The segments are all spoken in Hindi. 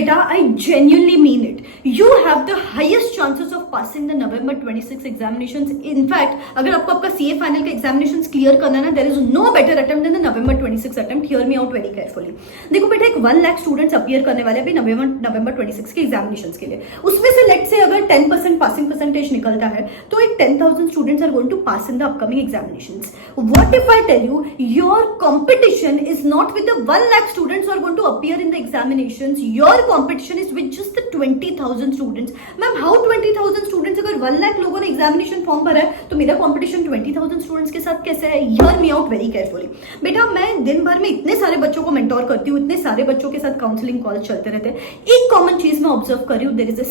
Beta, I genuinely mean it. You have the highest chances of passing the November 26 examinations. In fact, अगर आपको आपका CA final का examinations clear करना है ना, there is no better attempt than the November 26 attempt. Hear me out very carefully. देखो बेटा, एक 1 लाख स्टूडेंट्स अपीयर करने वाले अभी नवंबर 26 के एग्जामिनेशंस के लिए. उसमें से लेट से अगर 10% पासिंग परसेंटेज निकलता है तो एक 10,000 students are going to pass in the upcoming examinations. What if I tell you your competition is not with the 1 lakh students who are going to appear in the examinations? Your competition is with just the 20,000 students. Ma'am, how 20,000 students? अगर 1 लाख लोगों ने एग्जामिनेशन फॉर्म भरा है तो मेरा कंपटीशन 20,000 स्टूडेंट्स के साथ कैसे है? Hear me out very carefully. बेटा, मैं दिन भर में इतने सारे बच्चों को मेंटोर करती हूँ, इतने सारे बच्चों के साथ काउंसलिंग कॉल चलते रहते हैं. एक कॉमन चीज मैं ऑब्जर्व कर रही हूँ, there is a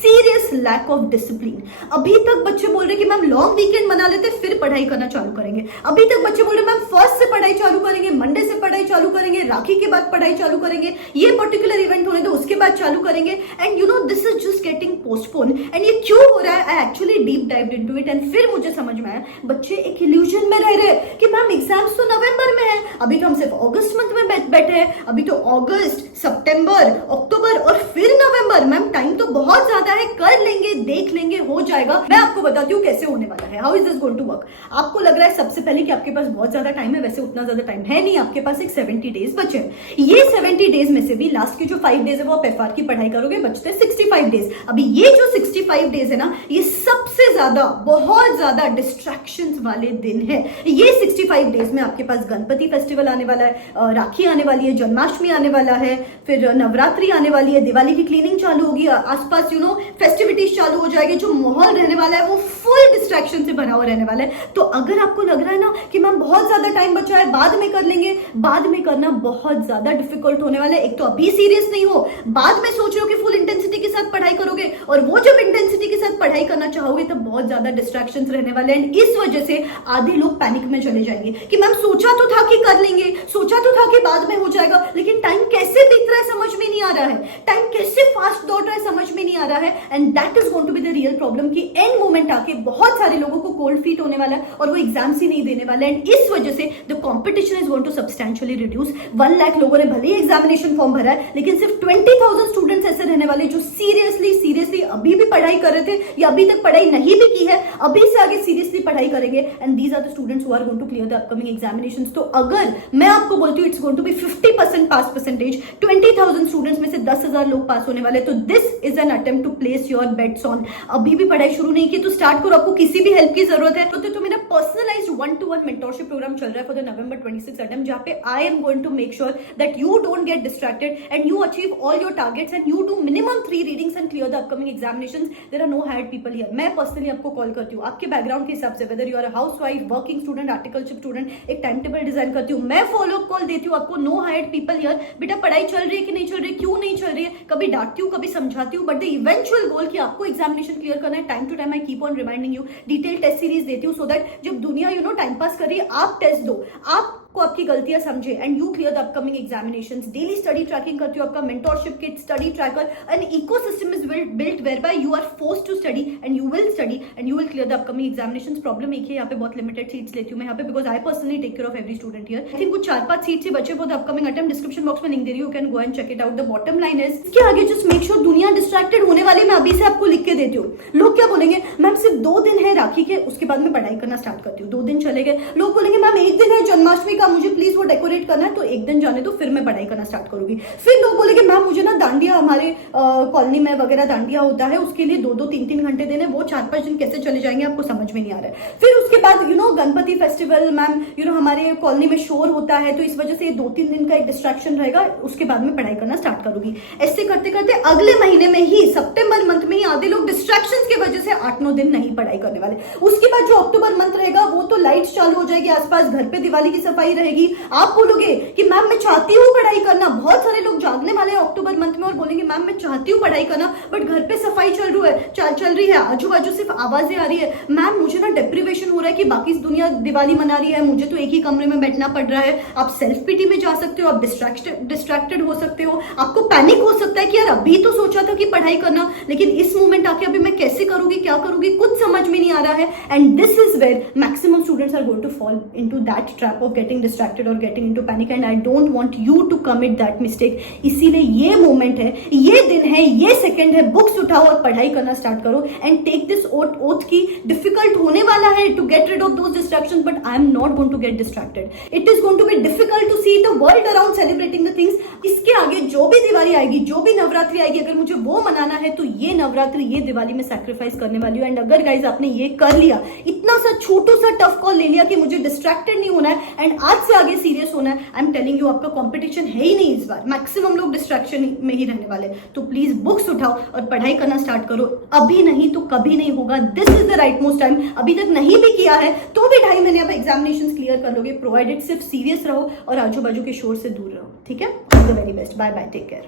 serious lack of discipline. अभी तक बच्चे बोल रहे कि मैम लॉन्ग वीकेंड मना लेते फिर पढ़ाई करना चालू करेंगे. अभी तक बच्चे बोल रहे मैम फर्स्ट से पढ़ाई चालू करेंगे, मंडे से पढ़ाई चालू करेंगे, राखी के बाद पढ़ाई चालू करेंगे, ये पर्टिकुलर इवेंट होने दो उसके बाद चालू करेंगे. And you know this is just getting postpone. And ये क्यों हो रहा है? I actually deep dived into it and फिर मुझे समझ में आया बच्चे एक इल्यूजन में रह रहे कि मैम एग्जाम्स तो नवंबर में है, अभी तो हम सिर्फ अगस्त मंथ में बैठे हैं, अभी तो अगस्त, सितंबर, अक्टूबर और फिर नवंबर. मैम टाइम तो बहुत ज्यादा है, कर लेंगे, देख लेंगे, हो जाएगा. मैं आपको बताती हूँ कैसे होने वाला है. How is this going to work? आपको लग रहा है सबसे पहले कि आपके पास बहुत ज्यादा टाइम है, वैसे उतना ज्यादा टाइम है नहीं. आपके पास एक 70 डेज बचे हैं. ये 70 डेज में से भी लास्ट के जो 5 डेज है वो आप एफआर की पढ़ाई करोगे, बचते 65 डेज. अभी ये जो 65 डेज है ना, ये सबसे ज्यादा, बहुत ज्यादा डिस्ट्रैक्शंस वाले दिन है. ये 65 डेज में आपके पास गणपति फेस्टिवल आने वाला है, राखी आने वाली है, जन्माष्टमी आने वाला है, फिर नवरात्रि आने वाली है, दिवाली की क्लीनिंग चालू होगी, आसपास यू नो फेस्टिविटीज चालू हो जाएगी. जो माहौल रहने वाला है वो फुल डिस्ट्रैक्शन से भरा हुआ रहने वाला है. तो अगर आपको लग रहा है ना कि मैम बहुत ज्यादा टाइम बचा है, बाद में कर लेंगे, बाद में करना बहुत ज्यादा डिफिकल्ट होने वाला है. एक तो अभी सीरियस नहीं हो, बाद में सोच रहे हो कि फुल इंटेंसिटी के साथ पढ़ाई करोगे, और वो जब इंटेंसिटी के साथ पढ़ाई करना चाहोगे तब बहुत ज्यादा डिस्ट्रैक्शंस रहने वाले हैं. इस वजह से आधे लोग पैनिक में चले जाएंगे कि मैम सोचा तो था कि कर लेंगे, सोचा तो था कि बाद में हो जाएगा, लेकिन टाइम कैसे बीत रहा है समझ में नहीं आ रहा है, टाइम कैसे फास्ट दौड़ रहा है समझ में नहीं आ रहा है. And that is going to be the real problem कि एंड मोमेंट आके बहुत सारे लोगों को कोल्ड फीट होने वाला है और वो एग्जाम्स ही नहीं देने वाले हैं. इस वजह से the competition is going to substantially reduce. 1 lakh लोगों ने भले ही एग्जामिनेशन फॉर्म भरा है, लेकिन सिर्फ 20,000 स्टूडेंट्स ऐसे रहने वाले जो सीरियसली अभी भी पढ़ाई कर रहे थे या अभी तक पढ़ाई नहीं भी की है, अभी से आगे सीरियसली पढ़ाई करेंगे. And these are the students who are going to clear the upcoming examinations. तो अगर मैं आपको बोलती हूँ it's going to be 50% pass percentage, 20,000 students में से 10,000 लोग पास होने वाले, तो this is an attempt to place your bets on. अभी भी पढ़ाई शुरू नहीं की तो स्टार्ट करो. आपको किसी भी हेल्प की जरूरत है तो मेरा पर्सनलाइज्ड 1-to-1 मेंटोरशिप प्रोग्राम चल रहा है फॉर द नवंबर 26 अटेम्प्ट, जहां पे I am going to make sure that you don't get distracted and you achieve all your targets and you do minimum 3 readings and clear the upcoming examinations. There are no hired people here. मैं पर्सनली आपको कॉल करती हूँ आपके बैकग्राउंड के हिसाब से, whether you are a housewife, working student, articleship student, एक टाइम टेबल डिजाइन करती हूँ, मैं फॉलो अप कॉल देती हूँ आपको. No hired people here. बेटा पढ़ाई चल रही है कि नहीं चल रही है, क्यों नहीं चल रही है, कभी डांटती हूँ, कभी समझाती हूँ, बट द इवेंचुअल गोल कि आपको एग्जामिनेशन क्लियर करना है. Time to time I keep on reminding you, detail test series देती हूँ सो दैट जब दुनिया यू नो टाइम पास कर रही है, आप टेस्ट दो, आपको आपकी गलतियां समझे and you clear the upcoming examinations. Daily study tracking करती हूँ, आपका mentorship kit, study tracker, an ecosystem is built whereby you are forced to study and you will study and you will clear the upcoming examinations. Problem एक है, यहाँ पे बहुत लिमिटेड सीट्स लेती हूँ मैं यहाँ पे, because I personally take care of every student here. I think कुछ 4-5 सीट्स ही बचे for the upcoming attempt. Description box में लिंक दे रही हूँ, you can go and check it out. The bottom line is इसके आगे जस्ट मेक श्योर दुनिया डिस्ट्रैक्टेड होने वाली मैं अभी से आपको लिख के देती हूँ. लोग क्या बोलेंगे, मैम सिर्फ 2 दिन है राखी के, उसके बाद में पढ़ाई करना स्टार्ट करती हूँ. 2 दिन चले गए, लोग बोलेंगे मैम 1 दिन है जन्माष्टमी का, मुझे प्लीज वो डेकोरेट करना है, तो 1 दिन जाने दो, फिर मैं पढ़ाई करना स्टार्ट करूंगी. फिर लोग बोलेंगे मैम मुझे ना दांडिया, हमारे कॉलोनी में वगैरह दांडिया होता है, उसके लिए 2-2, 3-3 घंटे देने, वो 4-5 दिन कैसे चले जाएंगे आपको समझ में नहीं आ रहा है. फिर उसके बाद you know Ganpati festival, ma'am you know हमारे कॉलोनी में शोर होता है, तो इस वजह से 2-3 दिन का एक डिस्ट्रैक्शन रहेगा, उसके बाद में पढ़ाई करना स्टार्ट करूंगी. ऐसे करते करते अगले महीने में ही, सितंबर मंथ में ही आधे लोग डिस्ट्रैक्शंस की वजह से 8-9 दिन नहीं पढ़ाई करने वाले. उसके बाद जो अक्टूबर मंथ रहेगा वो तो लाइट्स चालू हो जाएगी, आसपास घर पे दिवाली की सफाई रहेगी. आप बोलोगे कि मैम मैं चाहती हूँ पढ़ाई करना, बहुत सारे लोग जागने वाले हैं अक्टूबर मंथ में और बोलेंगे मैम मैं चाहती हूँ पढ़ाई करना, बट घर पे सफाई चल रही है, आजू बाजू सिर्फ आवाजें आ रही है, मैम मुझे ना डिप्रिवेशन हो रहा है कि बाकी दुनिया दिवाली मना रही है, मुझे तो एक ही कमरे में बैठना पड़ रहा है. आप सेल्फ पिटी में जा सकते हो, आप डिस्ट्रैक्टेड हो सकते हो, आपको पैनिक हो सकता है कि यार अभी तो सोचा था कि पढ़ाई करना, लेकिन इस मोमेंट आके अभी मैं कैसे करूंगी, क्या करूंगी, कुछ समझ में नहीं आ रहा है. And this is where maximum students are going to fall into that trap of getting distracted और not getting into panic and I don't want you to commit that mistake. इसीलिए ये मोमेंट है, ये दिन है, ये सेकंड है, बुक्स उठाओ और पढ़ाई करना स्टार्ट करो एंड टेक दिस ओथ की डिफिकल्ट होने वाला है to get rid of those distractions, but I am not going to get distracted. It is going to be difficult to see the world around celebrating the things. इसके आगे जो भी दिवाली आएगी, जो भी नवरात्रि आएगी, अगर मुझे वो मनाना है तो ये नवरात्रि, ये दिवाली में सैक्रिफाइस करने वाली हूँ। एंड अगर गाइज आपने ये कर लिया, इतना सा छोटू सा टफ कॉल ले लिया कि मुझे डिस्ट्रैक्टेड नहीं होना है एंड आज से आगे सीरियस होना है, आई एम टेलिंग यू आपका कंपटीशन है ही नहीं इस बार। मैक्सिमम लोग डिस्ट्रैक्शन में ही रहने वाले। तो प्लीज बुक्स उठाओ और पढ़ाई करना स्टार्ट करो। अभी नहीं तो कभी नहीं होगा। This is the right most time. अभी तक नहीं भी किया है तो भी 2.5 महीने आप एग्जामिनेशन क्लियर कर लोगे, प्रोवाइडेड सिर्फ सीरियस रहो और आजू बाजू के शोर से दूर रहो। ठीक है? All the very best. Bye bye, take care.